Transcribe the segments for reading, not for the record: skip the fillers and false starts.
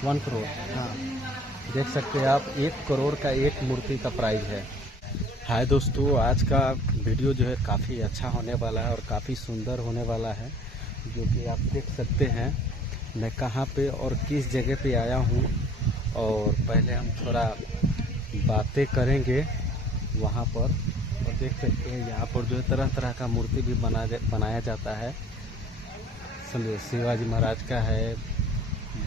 1 करोड़। हाँ। देख सकते हैं आप, 1 करोड़ का एक मूर्ति का प्राइस है। हाय दोस्तों, आज का वीडियो जो है काफ़ी अच्छा होने वाला है और काफ़ी सुंदर होने वाला है, जो कि आप देख सकते हैं मैं कहाँ पे और किस जगह पे आया हूँ। और पहले हम थोड़ा बातें करेंगे वहाँ पर। और देख सकते हैं यहाँ पर जो है तरह तरह का मूर्ति भी बनाया जाता है। समझे, शिवाजी महाराज का है,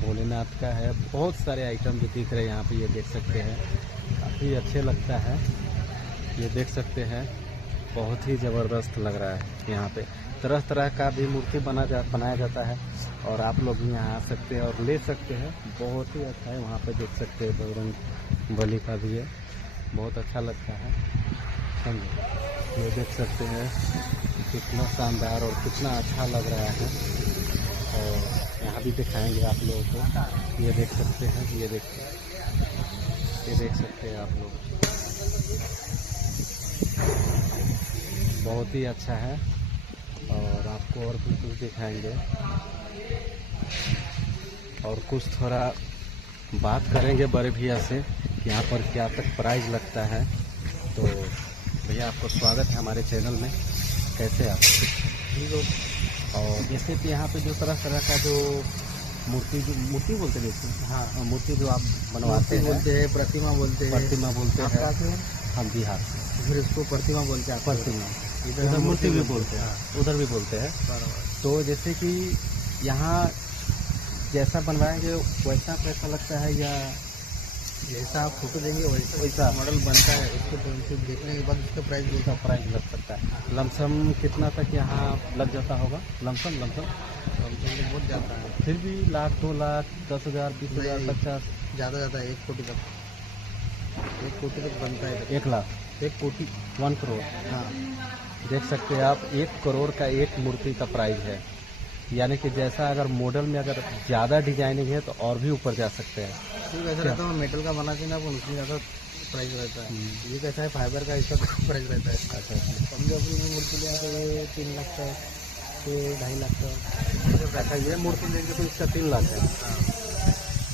भोलेनाथ का है, बहुत सारे आइटम जो दिख रहे हैं यहाँ पे, ये देख सकते हैं, काफ़ी अच्छे लगता है। ये देख सकते हैं, बहुत ही ज़बरदस्त लग रहा है। यहाँ पे तरह तरह का भी मूर्ति बनाया जाता है और आप लोग भी यहाँ आ सकते हैं और ले सकते हैं। बहुत ही अच्छा है। वहाँ पे देख सकते हैं बजरंग बली का भी है, बहुत अच्छा लगता है। समझे, ये देख सकते हैं कितना शानदार और कितना अच्छा लग रहा है। और यहाँ भी दिखाएंगे आप लोगों को। ये देख सकते हैं, ये देख सकते हैं आप लोग, बहुत ही अच्छा है। और आपको और भी कुछ दिखाएंगे और कुछ थोड़ा बात करेंगे बड़े भैया से कि यहाँ पर क्या तक प्राइस लगता है। तो भैया, आपको स्वागत है हमारे चैनल में। कैसे आप? ठीक हो। और जैसे कि यहाँ पे जो तरह तरह का जो मूर्ति बोलते हैं, हाँ, मूर्ति जो आप बनवाते हैं, बोलते हैं प्रतिमा बोलते हैं। प्रतिमा बोलते हैं। कहाँ से? हम बिहार से। फिर इसको प्रतिमा बोलते हैं। प्रतिमा, इधर उधर मूर्ति भी बोलते बोलते हैं, हैं। उधर भी बोलते हैं। बराबर। तो जैसे कि यहाँ जैसा बनवाएंगे वैसा पैसा लगता है, या जैसा आप फोटो देंगे वैसा वैसा मॉडल बनता है। इसको देखने के बाद इसका प्राइस उसका प्राइस लग सकता है? लमसम कितना तक यहाँ लग जाता होगा? लमसम बहुत जाता है। फिर भी 1 लाख, 2 लाख, 10,000, 20,000, 50? ज़्यादा जाता है 1 कोटि तक। 1 कोटि तक बनता है। 1 लाख, 1 कोटि, 1 करोड़। हाँ। देख सकते हैं आप, 1 करोड़ का एक मूर्ति का प्राइस है। यानी कि जैसा अगर मॉडल में अगर ज़्यादा डिजाइनिंग है तो और भी ऊपर जा सकते हैं। ठीक ऐसा रहता है, मेटल का बनाते हैं ना अपन, उसमें ज़्यादा प्राइस रहता है। ये कैसा है, फाइबर का, इसका प्राइस रहता है। अच्छा अच्छा। समझो अपनी मूर्ति ले आते हैं 3 लाख का, फिर 2.5 लाख का। अच्छा, ये मूर्ति लेंगे तो इसका 3 लाख है।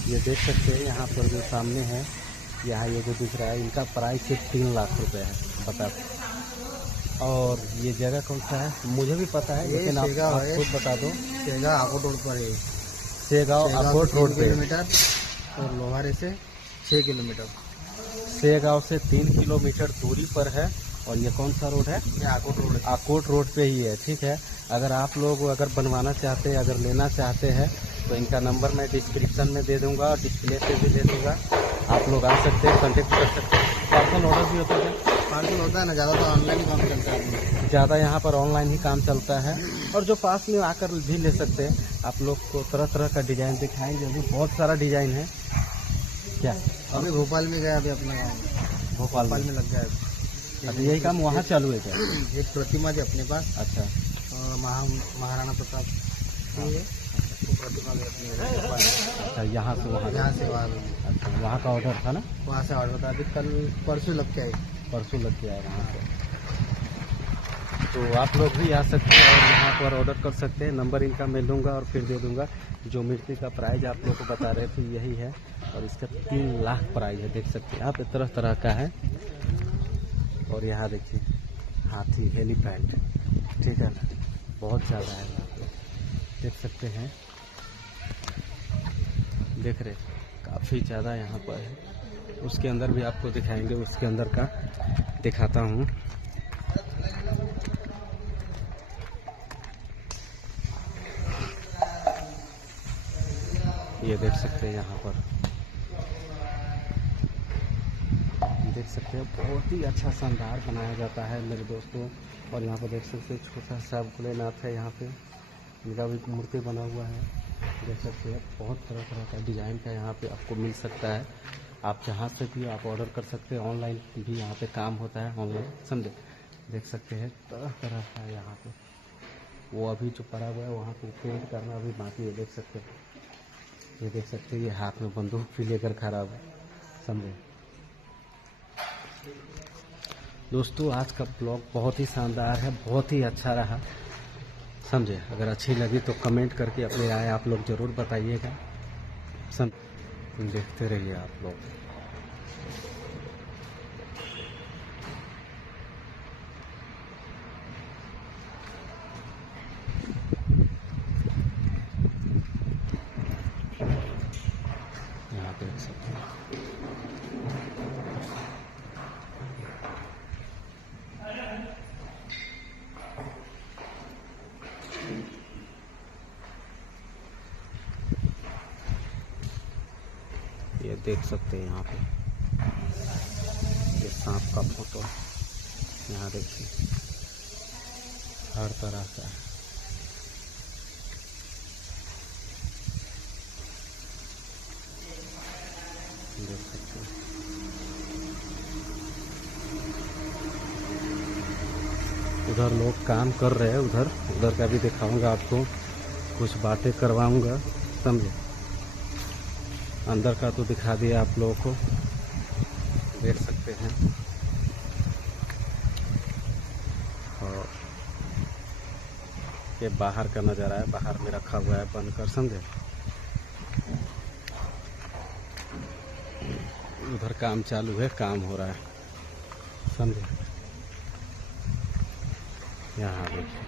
ये देख सकते हैं यहाँ पर जो सामने है, यहाँ ये जो दिख रहा है, इनका प्राइस सिर्फ 3 लाख रुपए है। बता। और ये जगह कौन सा है? मुझे भी पता है, लेकिन आप खुद बता दो। शेगांव आकोट रोड पर है। शेगांव आकोट रोड पे, किलोमीटर, और लोहारे से 6 किलोमीटर। शेगांव से 3 किलोमीटर दूरी पर है। और ये कौन सा रोड है? ये आकोट रोड है। आकोट रोड पे ही है। ठीक है, अगर आप लोग अगर बनवाना चाहते हैं, अगर लेना चाहते हैं, तो इनका नंबर मैं डिस्क्रिप्शन में दे दूंगा और डिस्प्ले पे भी दे दूंगा। आप लोग आ सकते हैं, कॉन्टेक्ट कर सकते हैं। पार्सल ऑर्डर भी होता है? पार्सल होता है ना, ज़्यादा तो ऑनलाइन काम चलता है। ज़्यादा यहाँ पर ऑनलाइन ही काम चलता है। और जो पास में आकर भी ले सकते हैं। आप लोग को तरह तरह का डिजाइन दिखाएंगे, अभी बहुत सारा डिजाइन है। क्या अभी भोपाल में गया, अभी अपने गाँव भोपाल में लग गया। अच्छा, यही काम वहाँ चालू है क्या? एक प्रतिमा थी अपने पास। अच्छा। महाराणा प्रताप की है, वो प्रतिमा भी अपने भोपाल में। अच्छा, यहाँ से वहाँ? यहाँ से वहाँ। अच्छा, वहाँ का ऑर्डर था ना? वहाँ से ऑर्डर था, अभी कल परसों लग के आई। परसों लग गया है वहाँ से। तो आप लोग भी आ सकते हैं और यहाँ पर ऑर्डर कर सकते हैं। नंबर इनका मैं लूँगा और फिर दे दूँगा। जो मूर्ति का प्राइस आप लोग को बता रहे थे यही है, और इसका 3 लाख प्राइस है। देख सकते हैं आप, तरह तरह का है। और यहाँ देखिए हाथी, हेलीपैड, ठीक है ना, बहुत ज़्यादा है यहाँ पे, देख सकते हैं। देख रहे, काफ़ी ज़्यादा यहाँ पर है। उसके अंदर भी आपको दिखाएंगे, उसके अंदर का दिखाता हूँ। ये देख सकते हैं यहाँ पर, देख सकते हैं, बहुत ही अच्छा शानदार बनाया जाता है मेरे दोस्तों। और यहाँ पर देख सकते हैं छोटा सा भोलेनाथ है, यहाँ पे इनका भी मूर्ति बना हुआ है। देख सकते हैं बहुत तरह तरह का डिज़ाइन का यहाँ पे आपको मिल सकता है। आप जहाँ से भी आप ऑर्डर कर सकते हैं, ऑनलाइन भी यहाँ पे काम होता है, ऑनलाइन, समझे। देख सकते हैं तरह तरह का यहाँ पे। वो अभी जो पड़ा हुआ है वहाँ पे पेंट करना अभी बाकी है, देख सकते हैं। ये देख सकते हैं, ये हाथ में बंदूक भी लेकर खड़ा हुआ, समझे। दोस्तों, आज का ब्लॉग बहुत ही शानदार है, बहुत ही अच्छा रहा, समझे। अगर अच्छी लगी तो कमेंट करके अपनी राय आप लोग ज़रूर बताइएगा। देखते रहिए आप लोग। यहाँ देख सकते हैं। ये देख सकते हैं यहाँ पे ये सांप का फोटो यहाँ देखिए, हर तरह का है। देख सकते हैं। उधर लोग काम कर रहे हैं, उधर का भी दिखाऊंगा आपको, कुछ बातें करवाऊंगा, समझे। अंदर का तो दिखा दिया आप लोगों को, देख सकते हैं। और ये बाहर का नज़ारा है, बाहर में रखा हुआ है बंद कर, समझे। उधर काम चालू है, काम हो रहा है, समझे। यहाँ देखिए,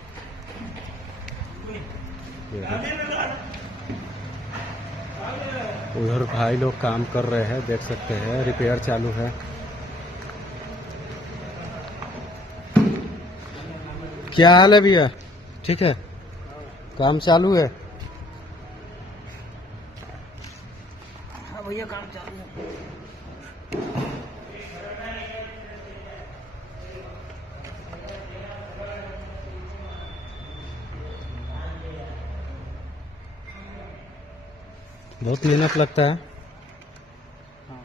उधर भाई लोग काम कर रहे हैं, देख सकते हैं, रिपेयर चालू है। क्या हाल है भैया? ठीक है, काम चालू है। हाँ भैया काम चालू है। बहुत मेहनत लगता है। हाँ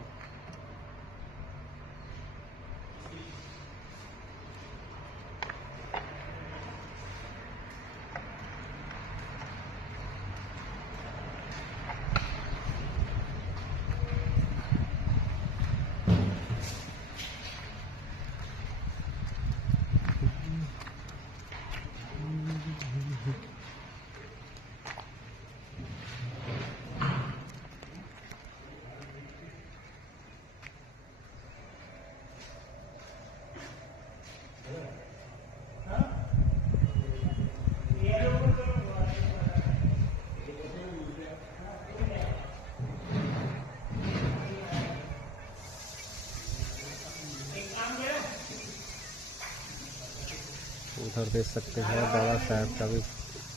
उधर देख सकते हैं बाबा साहब का भी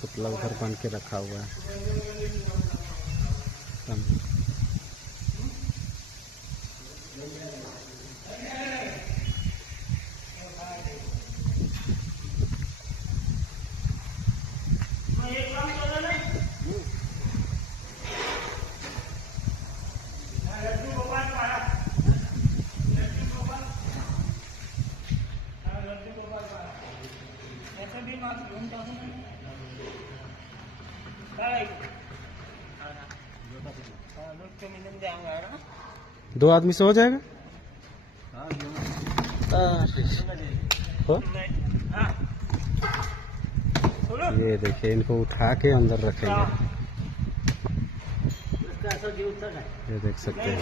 पुतला उधर बन के रखा हुआ है। दो आदमी से हो जाएगा। हो? ये देखिए, इनको उठा के अंदर रखेंगे। ये देख सकते हैं।